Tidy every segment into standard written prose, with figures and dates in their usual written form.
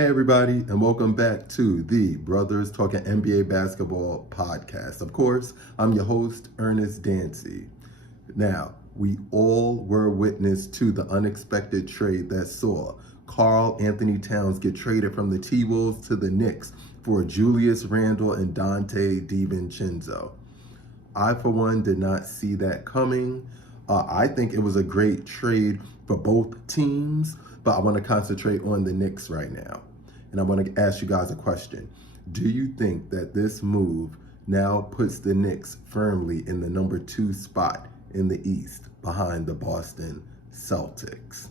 Hey everybody, and welcome back to the Brothers Talking NBA Basketball podcast. Of course, I'm your host, Ernest Dancy. Now, we all were witness to the unexpected trade that saw Karl Anthony Towns get traded from the T-Wolves to the Knicks for Julius Randle and Dante DiVincenzo. I, for one, did not see that coming. I think it was a great trade for both teams, but I want to concentrate on the Knicks right now. And I want to ask you guys a question. Do you think that this move now puts the Knicks firmly in the number 2 spot in the East behind the Boston Celtics?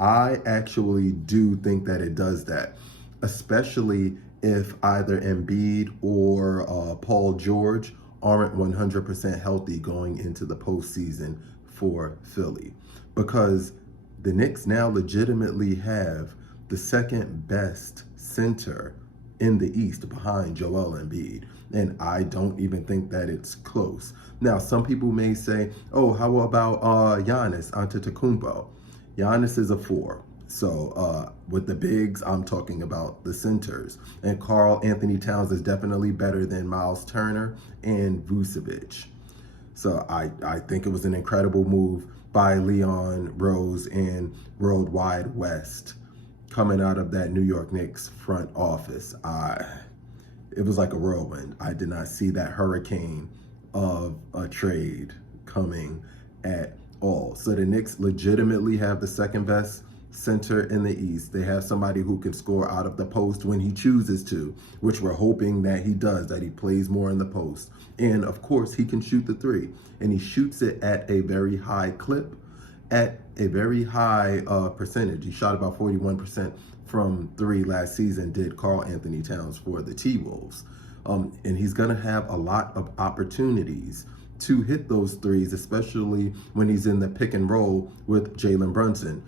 I actually do think that it does that, especially if either Embiid or Paul George aren't 100% healthy going into the postseason for Philly, because the Knicks now legitimately have the second best center in the East behind Joel Embiid, and I don't even think that it's close. Now, some people may say, oh, how about Giannis Antetokounmpo? Giannis is a 4. So with the bigs, I'm talking about the centers. And Karl Anthony Towns is definitely better than Miles Turner and Vucevic. So I think it was an incredible move by Leon Rose and Worldwide West coming out of that New York Knicks front office. It was like a whirlwind. I did not see that hurricane of a trade coming at all. So the Knicks legitimately have the second best center in the East. They have somebody who can score out of the post when he chooses to, which we're hoping that he does, that he plays more in the post. And of course, he can shoot the 3, and he shoots it at a very high clip, at a very high percentage. He shot about 41% from 3 last season, did Karl Anthony Towns for the T-Wolves. And he's going to have a lot of opportunities to hit those threes, especially when he's in the pick and roll with Jalen Brunson.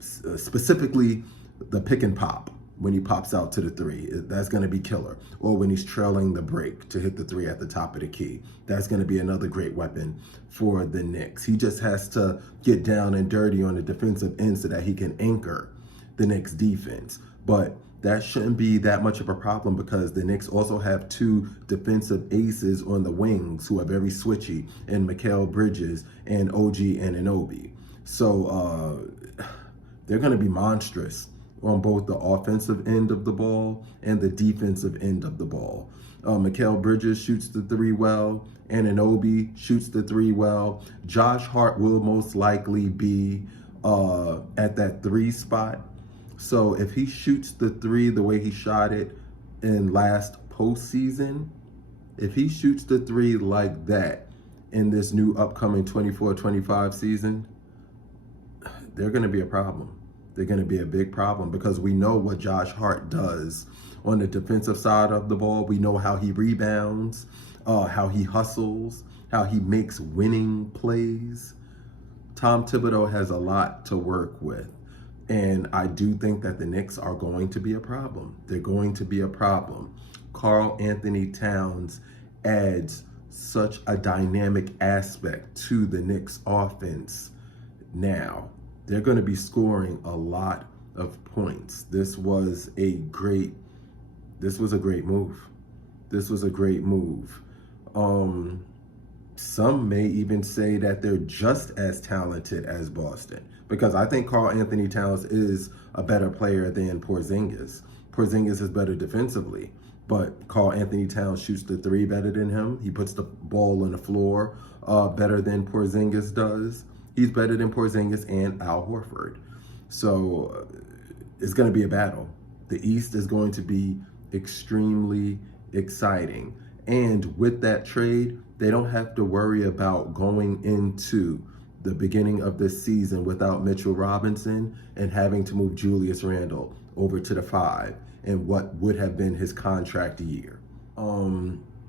Specifically, the pick and pop, when he pops out to the 3, that's going to be killer. Or when he's trailing the break to hit the 3 at the top of the key, that's going to be another great weapon for the Knicks. He just has to get down and dirty on the defensive end so that he can anchor the Knicks defense. But that shouldn't be that much of a problem, because the Knicks also have 2 defensive aces on the wings who are very switchy, in Mikal Bridges and OG Anunoby. So they're going to be monstrous on both the offensive end of the ball and the defensive end of the ball. Mikal Bridges shoots the 3 well. Anunoby shoots the 3 well. Josh Hart will most likely be at that 3 spot. So if he shoots the 3 the way he shot it in last postseason, if he shoots the 3 like that in this new upcoming 24-25 season, they're going to be a problem. They're going to be a big problem, because we know what Josh Hart does on the defensive side of the ball. We know how he rebounds, how he hustles, how he makes winning plays. Tom Thibodeau has a lot to work with. And I do think that the Knicks are going to be a problem. They're going to be a problem. Karl Anthony Towns adds such a dynamic aspect to the Knicks offense now. They're going to be scoring a lot of points. This was a great move. This was a great move. Some may even say that they're just as talented as Boston, because I think Karl Anthony Towns is a better player than Porzingis. Porzingis is better defensively, but Karl Anthony Towns shoots the 3 better than him. He puts the ball on the floor better than Porzingis does. He's better than Porzingis and Al Horford. So it's going to be a battle. The East is going to be extremely exciting. And with that trade, they don't have to worry about going into the beginning of this season without Mitchell Robinson and having to move Julius Randle over to the 5 in what would have been his contract year.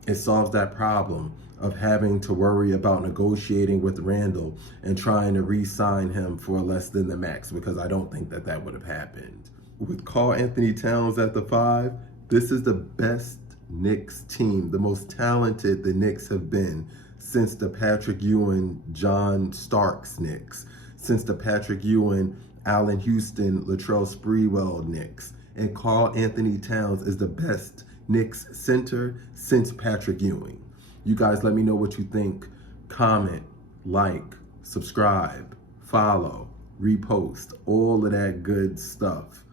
It solves that problem of having to worry about negotiating with Randle and trying to re-sign him for less than the max, because I don't think that would have happened. With Karl Anthony Towns at the 5, this is the best Knicks team, the most talented the Knicks have been since the Patrick Ewing, John Starks Knicks, since the Patrick Ewing Allen Houston, Latrell Sprewell Knicks, and Karl Anthony Towns is the best Knicks center since Patrick Ewing. You guys let me know what you think. Comment, like, subscribe, follow, repost, all of that good stuff.